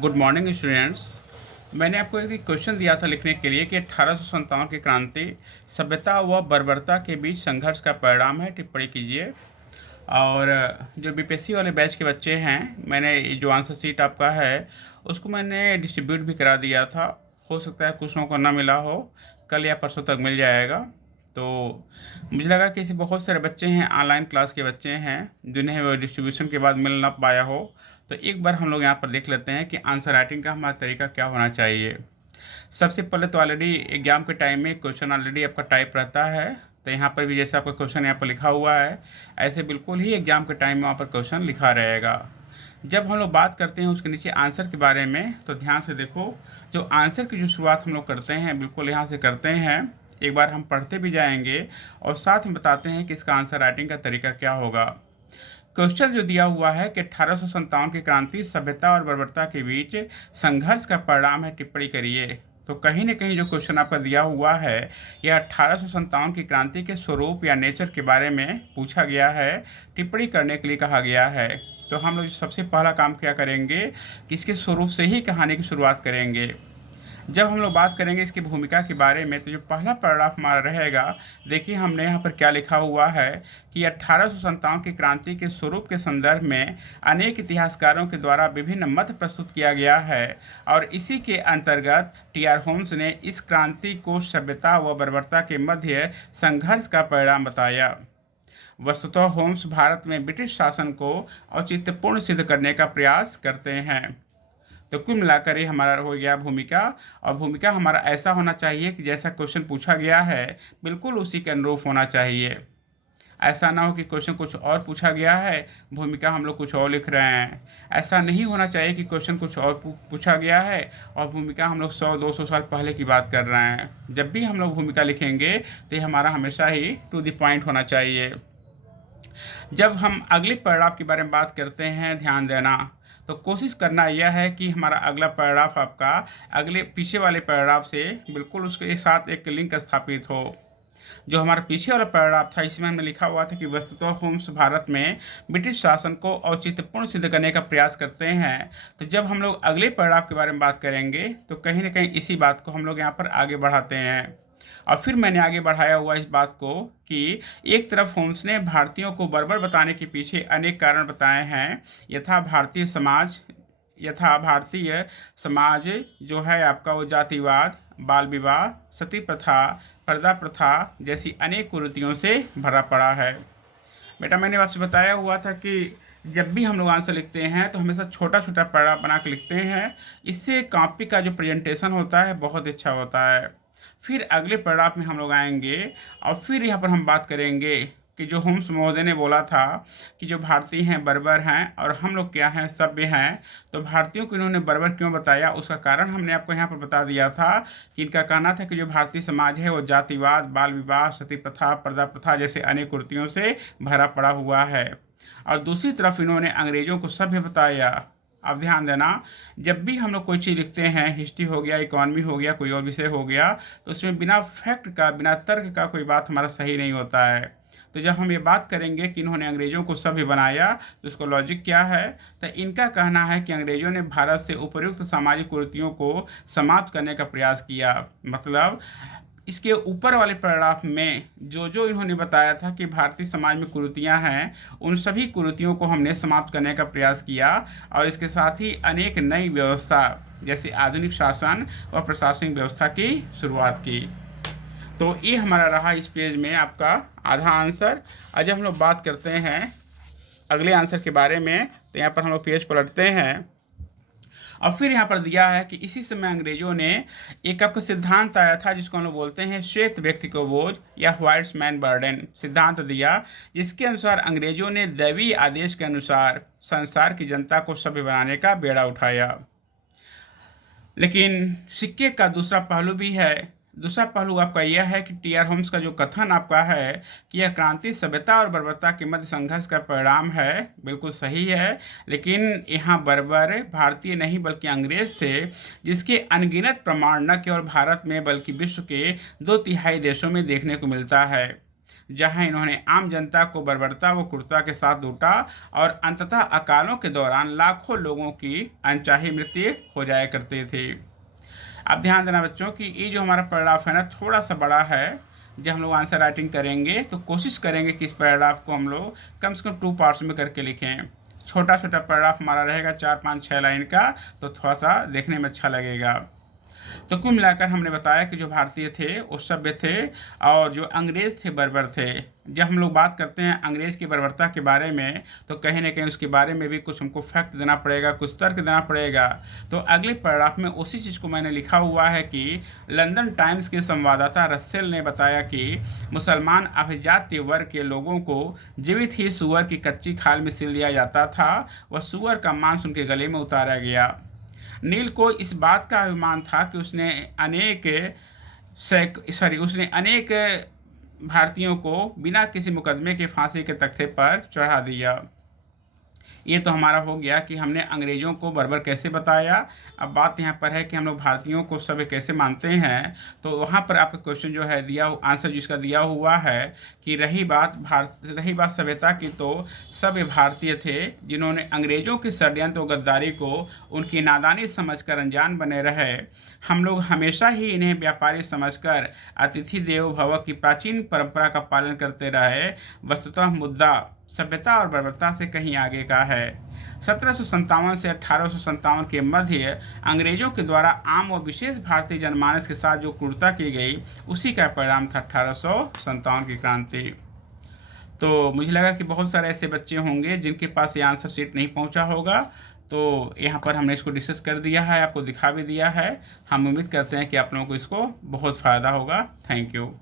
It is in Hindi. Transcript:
Good morning students. मैंने आपको एक क्वेश्चन दिया था लिखने के लिए कि 1857 की क्रांति सभ्यता व बर्बरता के बीच संघर्ष का परिणाम है। टिप्पणी कीजिए। और जो बीपीएससी वाले बैच के बच्चे हैं, मैंने जो आंसर शीट आपका है उसको मैंने डिस्ट्रीब्यूट भी करा दिया था। हो सकता है कुछ लोगों को ना मिला हो, कल या परसों तक मिल जाएगा। तो मुझे लगा कि ऐसे बहुत सारे बच्चे हैं, ऑनलाइन क्लास के बच्चे हैं, जिन्हें वो डिस्ट्रीब्यूशन के बाद मिल ना पाया हो। तो एक बार हम लोग यहाँ पर देख लेते हैं कि आंसर राइटिंग का हमारा तरीका क्या होना चाहिए। सबसे पहले तो ऑलरेडी एग्जाम के टाइम में क्वेश्चन ऑलरेडी आपका टाइप रहता है। तो यहाँ पर भी जैसे आपका क्वेश्चन यहाँ पर लिखा हुआ है, ऐसे बिल्कुल ही एग्जाम के टाइम में वहाँ पर क्वेश्चन लिखा रहेगा। जब हम लोग बात करते हैं उसके नीचे आंसर के बारे में, तो ध्यान से देखो। जो आंसर की जो शुरुआत हम लोग करते हैं, बिल्कुल यहाँ से करते हैं। एक बार हम पढ़ते भी जाएंगे और साथ में बताते हैं कि इसका आंसर राइटिंग का तरीका क्या होगा। क्वेश्चन जो दिया हुआ है कि 1857 की क्रांति सभ्यता और बर्बरता के बीच संघर्ष का परिणाम है, टिप्पणी करिए। तो कहीं ना कहीं जो क्वेश्चन आपका दिया हुआ है, यह 1857 की क्रांति के स्वरूप या नेचर के बारे में पूछा गया है, टिप्पणी करने के लिए कहा गया है। तो हम लोग सबसे पहला काम क्या करेंगे कि इसके स्वरूप से ही कहानी की शुरुआत करेंगे। जब हम लोग बात करेंगे इसकी भूमिका के बारे में, तो जो पहला पैराग्राफ हमारा रहेगा, देखिए हमने यहाँ पर क्या लिखा हुआ है कि 1857 की क्रांति के स्वरूप के संदर्भ में अनेक इतिहासकारों के द्वारा विभिन्न मत प्रस्तुत किया गया है और इसी के अंतर्गत टी.आर. होम्स ने इस क्रांति को सभ्यता व बर्बरता के मध्य संघर्ष का परिणाम बताया। वस्तुतः होम्स भारत में ब्रिटिश शासन को औचित्यपूर्ण सिद्ध करने का प्रयास करते हैं। तो कुल मिलाकर ये हमारा हो गया भूमिका। और भूमिका हमारा ऐसा होना चाहिए कि जैसा क्वेश्चन पूछा गया है बिल्कुल उसी के अनुरूप होना चाहिए। ऐसा ना हो कि क्वेश्चन कुछ और पूछा गया है, भूमिका हम लोग कुछ और लिख रहे हैं। ऐसा नहीं होना चाहिए कि क्वेश्चन कुछ और पूछा गया है और भूमिका हम लोग 100-200 साल पहले की बात कर रहे हैं। जब भी हम लोग भूमिका लिखेंगे तो ये हमारा हमेशा ही टू द पॉइंट होना चाहिए। जब हम अगले पैराग्राफ के बारे में बात करते हैं, ध्यान देना, तो कोशिश करना यह है कि हमारा अगला पैराग्राफ आपका अगले पीछे वाले पैराग्राफ से बिल्कुल उसके साथ एक लिंक स्थापित हो। जो हमारा पीछे वाला पैराग्राफ था, इसमें हमने लिखा हुआ था कि वस्तुतः होम्स भारत में ब्रिटिश शासन को औचित्यपूर्ण सिद्ध करने का प्रयास करते हैं। तो जब हम लोग अगले पैराग्राफ के बारे में बात करेंगे तो कहीं ना कहीं इसी बात को हम लोग यहाँ पर आगे बढ़ाते हैं। और फिर मैंने आगे बढ़ाया हुआ इस बात को कि एक तरफ होम्स ने भारतीयों को बर्बर बताने के पीछे अनेक कारण बताए हैं। यथा भारतीय समाज जो है आपका, वो जातिवाद, बाल विवाह, सती प्रथा, पर्दा प्रथा जैसी अनेक कुरीतियों से भरा पड़ा है। बेटा, मैंने आपसे बताया हुआ था कि जब भी हम लोग आंसर लिखते हैं तो हमेशा छोटा छोटा पैराग्राफ बना के लिखते हैं। इससे कॉपी का जो प्रेजेंटेशन होता है बहुत अच्छा होता है। फिर अगले पैराग्राफ में हम लोग आएंगे और फिर यहाँ पर हम बात करेंगे कि जो होम्स महोदय ने बोला था कि जो भारतीय हैं बर्बर हैं और हम लोग क्या हैं, सभ्य हैं। तो भारतीयों को इन्होंने बर्बर क्यों बताया, उसका कारण हमने आपको यहाँ पर बता दिया था कि इनका कहना था कि जो भारतीय समाज है वो जातिवाद, बाल विवाह, सती प्रथा, पर्दा प्रथा जैसे अनेक कुरीतियों से भरा पड़ा हुआ है। और दूसरी तरफ इन्होंने अंग्रेजों को सभ्य बताया। अब ध्यान देना, जब भी हम लोग कोई चीज़ लिखते हैं, हिस्ट्री हो गया, इकोनॉमी हो गया, कोई और विषय हो गया, तो उसमें बिना फैक्ट का, बिना तर्क का कोई बात हमारा सही नहीं होता है। तो जब हम ये बात करेंगे कि इन्होंने अंग्रेजों को सभ्य बनाया, तो उसको लॉजिक क्या है, तो इनका कहना है कि अंग्रेजों ने भारत से उपर्युक्त सामाजिक कुरीतियों को समाप्त करने का प्रयास किया। मतलब इसके ऊपर वाले पैराग्राफ में जो जो इन्होंने बताया था कि भारतीय समाज में कुरीतियाँ हैं, उन सभी कुरीतियों को हमने समाप्त करने का प्रयास किया और इसके साथ ही अनेक नई व्यवस्था जैसे आधुनिक शासन और प्रशासनिक व्यवस्था की शुरुआत की। तो ये हमारा रहा इस पेज में आपका आधा आंसर। आज हम लोग बात करते हैं अगले आंसर के बारे में। तो यहाँ पर हम लोग पेज पलटते हैं और फिर यहाँ पर दिया है कि इसी समय अंग्रेजों ने एक आपका सिद्धांत आया था जिसको हम लोग बोलते हैं श्वेत व्यक्ति को बोझ या व्हाइट्स मैन बर्डन सिद्धांत दिया, जिसके अनुसार अंग्रेजों ने दैवीय आदेश के अनुसार संसार की जनता को सभ्य बनाने का बेड़ा उठाया। लेकिन सिक्के का दूसरा पहलू भी है। दूसरा पहलू आपका यह है कि टी.आर. होम्स का जो कथन आपका है कि यह क्रांति सभ्यता और बर्बरता के मध्य संघर्ष का परिणाम है, बिल्कुल सही है। लेकिन यहाँ बर्बर भारतीय नहीं बल्कि अंग्रेज थे, जिसके अनगिनत प्रमाण न केवल भारत में बल्कि विश्व के 2/3 देशों में देखने को मिलता है। जहां इन्होंने आम जनता को बर्बरता व क्रूरता के साथ लूटा और अंततः अकालों के दौरान लाखों लोगों की अनचाही मृत्यु हो जाया करती थी। अब ध्यान देना बच्चों कि ये जो हमारा पैराग्राफ है ना, थोड़ा सा बड़ा है। जब हम लोग आंसर राइटिंग करेंगे तो कोशिश करेंगे कि इस पैराग्राफ को हम लोग कम से कम 2 पार्ट्स में करके लिखें। छोटा छोटा पैराग्राफ हमारा रहेगा 4, 5, 6 लाइन का, तो थोड़ा सा देखने में अच्छा लगेगा। तो कुल मिलाकर हमने बताया कि जो भारतीय थे वो सभ्य थे और जो अंग्रेज थे बर्बर थे। जब हम लोग बात करते हैं अंग्रेज की बर्बरता के बारे में, तो कहीं ना कहीं उसके बारे में भी कुछ हमको फैक्ट देना पड़ेगा, कुछ तर्क देना पड़ेगा। तो अगले पैराग्राफ में उसी चीज़ को मैंने लिखा हुआ है कि लंदन टाइम्स के संवाददाता रसेल ने बताया कि मुसलमान अभिजात्य वर्ग के लोगों को जीवित ही सूअर की कच्ची खाल में सिल दिया जाता था व सूअर का मांस उनके गले में उतारा गया। नील को इस बात का अभिमान था कि उसने अनेक भारतीयों को बिना किसी मुकदमे के फांसी के तख्ते पर चढ़ा दिया। ये तो हमारा हो गया कि हमने अंग्रेज़ों को बर्बर कैसे बताया। अब बात यहाँ पर है कि हम लोग भारतीयों को सभ्य कैसे मानते हैं। तो वहाँ पर आपका क्वेश्चन जो है आंसर जिसका दिया हुआ है कि रही बात सभ्यता की, तो सभ्य भारतीय थे जिन्होंने अंग्रेज़ों के षड्यंत्र व गद्दारी को उनकी नादानी समझकर अनजान बने रहे। हम लोग हमेशा ही इन्हें व्यापारी समझकर अतिथि देवो भव की प्राचीन परंपरा का पालन करते रहे। वस्तुतः मुद्दा सभ्यता और बर्बरता से कहीं आगे का है। 1757 से 1857 के मध्य अंग्रेजों के द्वारा आम और विशेष भारतीय जनमानस के साथ जो क्रूरता की गई, उसी का परिणाम था 1857 की क्रांति। तो मुझे लगा कि बहुत सारे ऐसे बच्चे होंगे जिनके पास ये आंसर शीट नहीं पहुंचा होगा। तो यहाँ पर हमने इसको डिस्कस कर दिया है, आपको दिखा भी दिया है। हम उम्मीद करते हैं कि आप लोगों को इसको बहुत फ़ायदा होगा। Thank you.